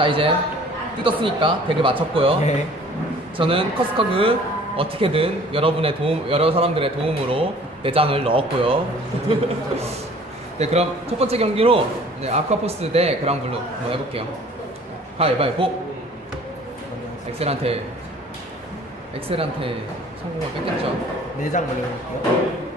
자 이제 뜯었으니까 덱을 맞췄고요. 예. 저는 커스커그 어떻게든 여러분의 도움, 여러 사람들의 도움으로 내장을 넣었고요. 네, 그럼 첫 번째 경기로 네, 아쿠아포스 대 그랑블루 한번 해볼게요. 가위바위보. 엑셀한테 엑셀한테 성공을 뺏겼죠. 내장 올려볼게요.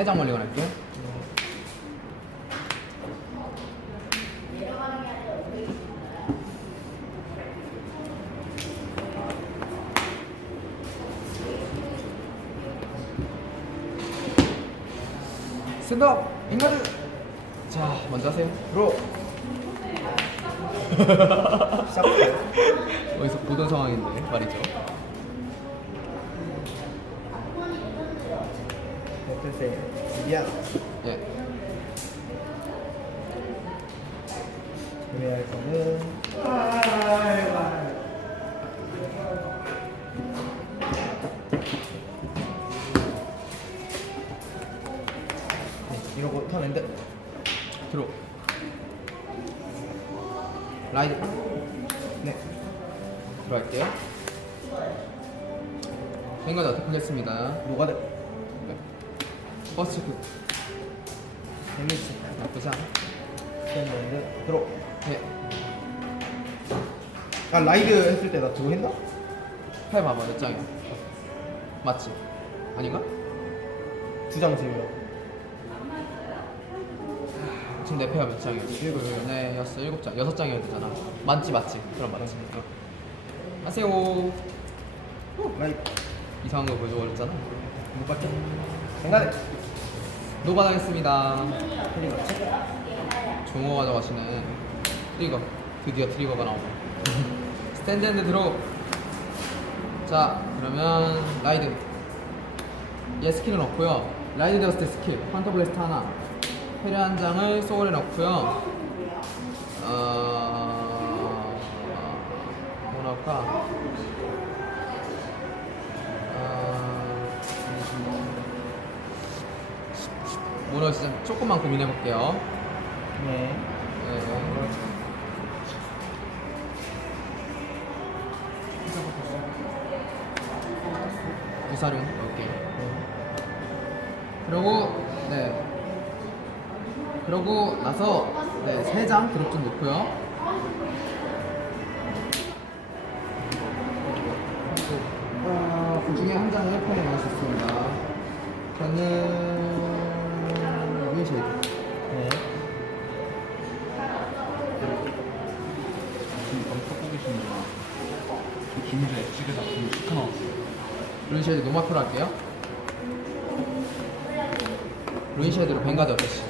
세장 멀리 걸을게요. 스톱! 인가드! 자, 먼저 하세요. 들어. 시작할게요. 어디서 보던 상황인데 말이죠. 미안. 예. 구매할 거는 네, 이러고 턴엔드 들어. 라이드 네 들어갈게요. 생각이 어떻게 풀렸습니다. 노가드 네. 퍼스트 체크 데미지 나쁘지 않아. 들어 네. 아 라이드 했을 때나 저거 했나? 팔 봐봐 몇 장이야? 맞지? 아닌가? 두장 제외로 지금 내 패가 몇 장이야? 일곱, 네, 여섯, 일곱 장, 여섯 장이어야 되잖아. 맞지, 맞지? 그럼 맞지. 어. 하세요. 라이드 이상한 거 보여줘 어렵잖아. 못 봤죠? 생각해 거 맞지? 종호 가져가시는 트리거. 드디어 트리거가 나오네. 스탠드 핸드 들어. 자, 그러면 라이드. 얘 스킬은 없고요. 라이드 되었을 때 스킬. 판터 블래스트 하나. 페리 한 장을 소울에 넣고요. 어... 뭐 넣을까? 어... 뭐 넣을지 좀 조금만 고민해 볼게요. 네 네. 부사룡 넣을게요. 그러고 네. 그러고 나서 네, 세장 드롭 좀 놓고요. 아, 그 중에 한 장을 폰에 넣을 수 있습니다. 저는 지금 바로 찾고 계시는 저 김제 엣지가 지금 시카 나왔어요. 루인쉐드 노마크로 할게요. 루인쉐드로 뱅가드 어떠시?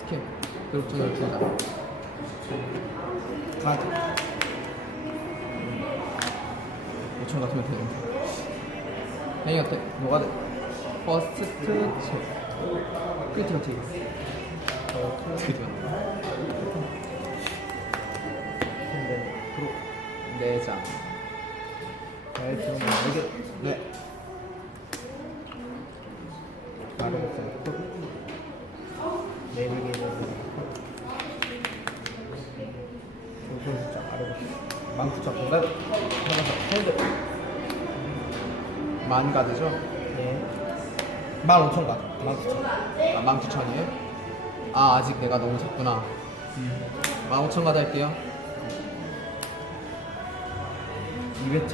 스킬. 그룹 tun을 주자. 가드 5천 같으면 되는데. 행위 어때? 노가드. 퍼스트 체. 크리티컬 티. 크리티컬. 네 장. 잘 들어오면 이게 네. 바로 또 네이비게이션 조선 숫자 아래로 망투자 공간 하나서 핸드 만 가드죠? 네 15,000가 망투자 아, 만 구천이에요? 아, 아직 내가 너무 작구나. 만 오천 가드 할게요. 2회차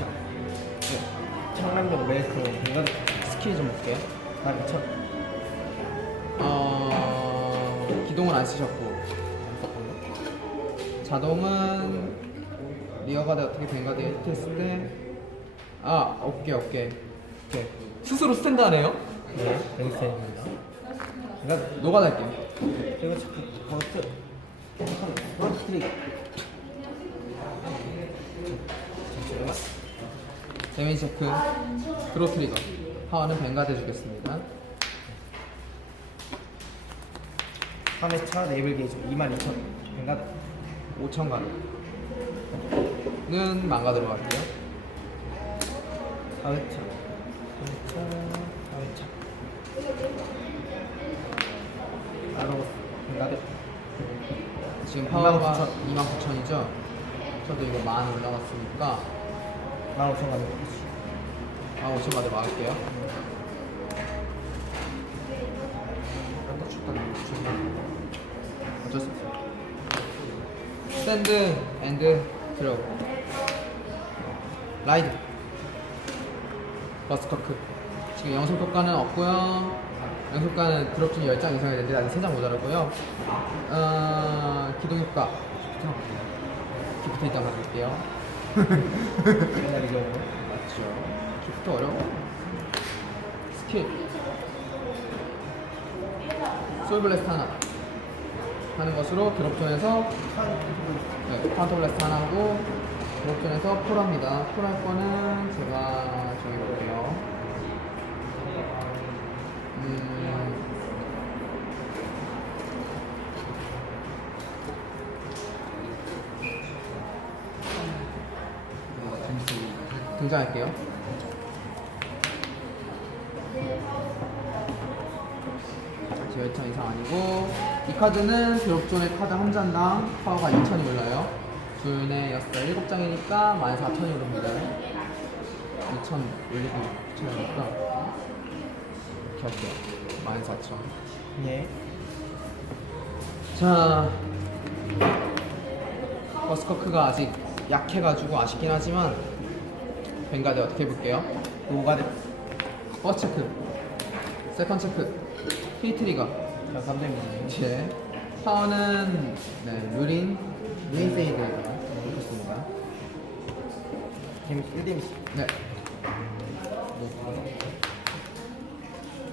네. 청남역 웨스트 공간 스킬 좀 볼게요. 12,000 어... 기동은 안 쓰셨고. 자동은 리어가드 어떻게 뱅가드 히트했을 때? 아, 오케이 오케이. 오케이. 스스로 스탠드 하네요? 네 뱅스입니다. 제가 할게요 그리고 자꾸 버스트 버스트 트릭 데미지 체크 드로 트리거 파워는 뱅가드 해주겠습니다. 3회차 네이블 게이지 22,000 공간 5천 가드 는 망가 들어갈게요. 4회차. 4회차 4회차. 바로 뱅가드 지금 파워가 29,000. 29,000이죠? 저도 이거 만 올라갔으니까 15,000 가는 거지 15,000 가도 막을게요. 어쩔 수 없어요. 스탠드 앤드 드로 라이드. 버스커크. 지금 영속 효과는 없고요. 영속 효과는 드롭 중에 10장 이상이 되는데 아직 3장 모자라고요. 어, 기동 효과. 기프트 일단 가볼게요 맨날 이거 맞죠 기프트 어려워 스킬 솔블레스트 하나 하는 것으로 드롭존에서 네, 카운터 블래스트 하나 하고 드롭존에서 폴합니다 폴할 거는 제가 저기 볼게요 음, 등장할게요. 제 열차 이상 아니고 이 카드는 드롭존의 카드 한 잔당 파워가 2천이 올라요. 둘네 여섯 일곱 장이니까 14,000이 오릅니다. 2천 올리고 9천이니까 이렇게 할게요 14,000 예 자 버스커크가 아직 약해가지고 아쉽긴 하지만 뱅가드 어떻게 해볼게요? 노가드 퍼스트 체크 세컨 체크 히트리거 자 3대입니다. 이제 파워는 네, 루린 루인 세이드가 놓겠습니다. 데미지 1데미지. 네.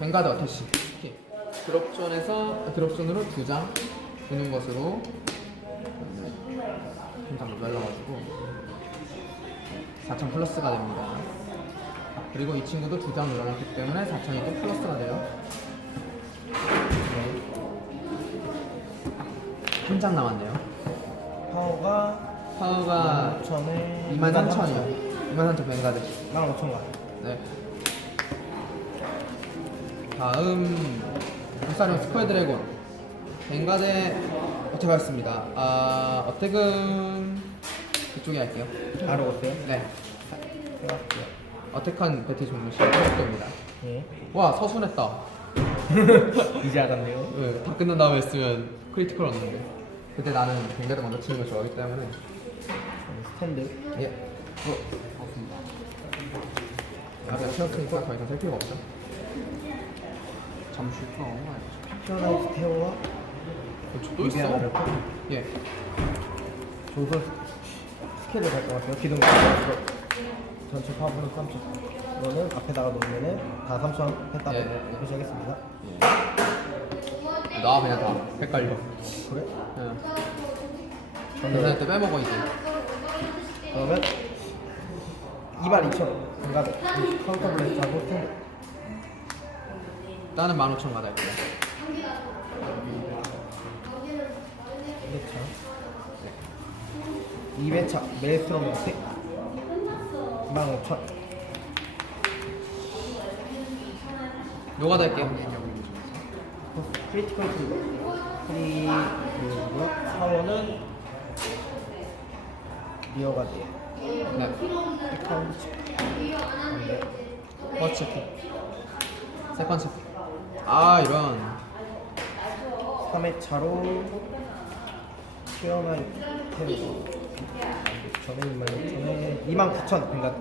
뱅가드 어터시 드롭존에서 드롭존으로 두 장 주는 것으로. 한장 날라가지고 4,000 플러스가 됩니다. 그리고 이 친구도 두 장 늘어났기 때문에 4,000이 또 플러스가 돼요. 한장 남았네요. 파워가 파워가 5천에 23,000이요. 23,000 뱅가드. 15,000 가 네. 다음 불사령 스퀘어 드래곤 뱅가드에 어택하였습니다. 아 어택은 이쪽에 할게요. 바로 오세요 네. 해봤고요 어택한 배트 종류 시작입니다. 예 와 서순했다. 이제 알았네요 네, 다 끝난 다음에 했으면 크리티컬 얻는데 그때 나는 뱅가드 먼저 치는 걸 좋아하기 때문에 스탠드 예. 어, 없습니다. 아까 치웠으니까 더 이상 셀 필요가 없죠. 잠시 후. 피어라이트 테오와 또 있어? 예. 조선 스킬을 갈것 같아요 기둥 전체 파워는 3천 이거는 앞에다가 놓으면은 다 3천 했다 예. 보면 표시하겠습니다 나 그냥 다 헷갈려. 그래? 응. 저는 계산할 때 빼먹어 이제. 그러면 22,000 공가드 카운터 블래스트하고 스탠드 나는 15,000 받을게요. 2회차 2회차 메스트롬 어택 15,000 노가 될게요. 크리티컬 트리거 프리 파워는 리어가드 네. 카운트 네. 퍼스트 체크. 세컨 체크. 아 이런. 3회차로 수영한 테로 전에 2만 6천에 2만 9천 그러니까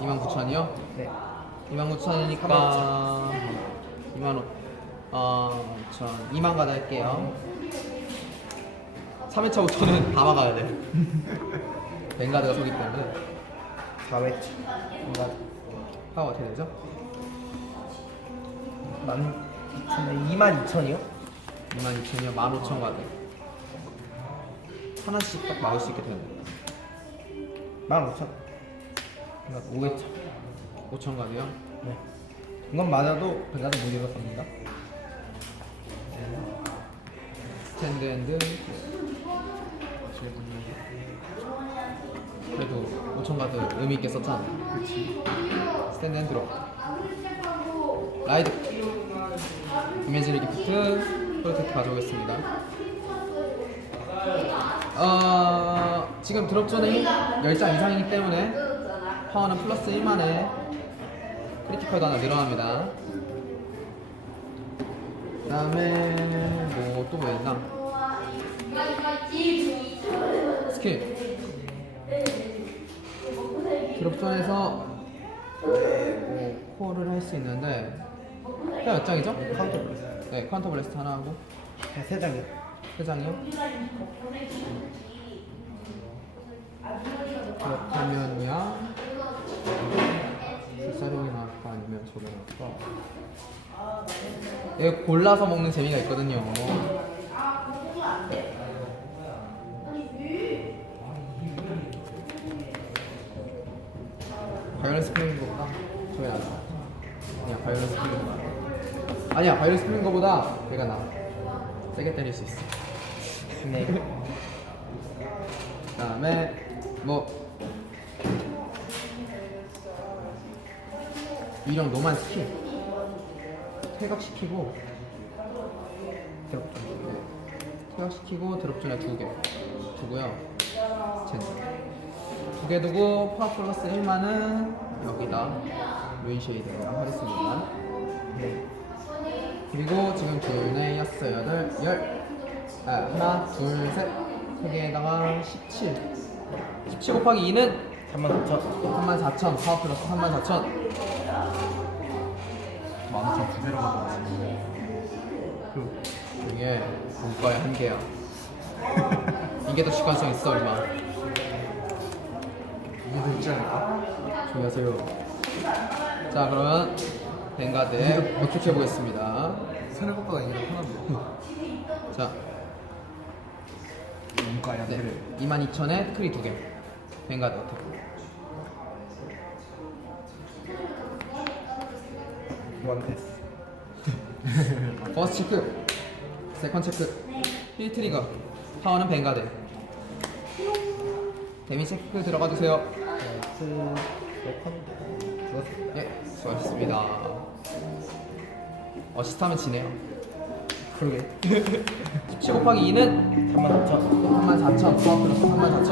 29,000이요? 네 29,000이니까 2만 5. 어, 전 2만 가다 할게요. 3회차 5천은 다 막아야 돼. 뱅가드가 서기 때문에 4회차 그러니까 파워 어떻게 되죠? 12,000에 2만 2천이요? 22,000이요? 15,000 가드. 하나씩 딱 막을 수 있게 되는 거예요. 15,000 그러니까 5회차 5,000 가드요? 네 이건 맞아도 뱅가드 못 읽었습니다 스탠드 앤드 그래도 5천 가드 의미 있게 썼잖아. 스탠드 앤 드롭. 라이드. 이미지리 기프트 프로텍트 가져오겠습니다. 어, 지금 드롭존이 10장 이상이기 때문에 파워는 플러스 1만에 크리티컬도 하나 늘어납니다. 그 다음에 뭐 또 뭐 있나? 스킬 드롭존에서 뭐 콜을 할수 있는데 몇 장이죠? 카운터 블레스. 네 카운터 블래스트 하나 하고 네, 세 장이요. 세 장이요? 그렇다면 야 불사령이 나을까 아니면 저게 나을까? 이거 골라서 먹는 재미가 있거든요. 바이올렛 스프링 거보다 저게 나아. 아니야 바이올렛 스프링거 아니야 바이올렛 스프링 거보다 얘가 나. 세게 때릴 수 있어. 네. 그다음에 뭐 이런 노만 스킬. 퇴각시키고 드롭존. 퇴각시키고 드롭존에 두개. 두고요. 젠두개. 두고 파워 플러스 1만은 여기다 루인 쉐이드랑 하겠습니다. 네. 그리고 지금 여섯 여덟 열 아, 하나 둘 셋 세 개에다가 17 17 곱하기 2는 34,000. 34,000 파워 플러스 34,000 만원 두 배로 가져왔어. 이게 문과의 한계야 이게 더 직관성 있어 얼마 이게 더 있지 않을까? 조용히 하세요 자 그러면 뱅가드에 어떻게 해보겠습니다 세네 것보다 이게 편한데. 자 뭔가 야 네, 그래. 22,000에 크리 2개. 뱅가드 어택 원 패스. 퍼스트 체크 세컨 체크 힐 트리거. 파워는 뱅가드 데미 체크 들어가 주세요. 네. 죽었습니다. 예 수고하셨습니다. 어시스트하면 지네요 그러게. 17 곱하기 2는 3만 4천. 3만 4천. 정확히 3만 4천.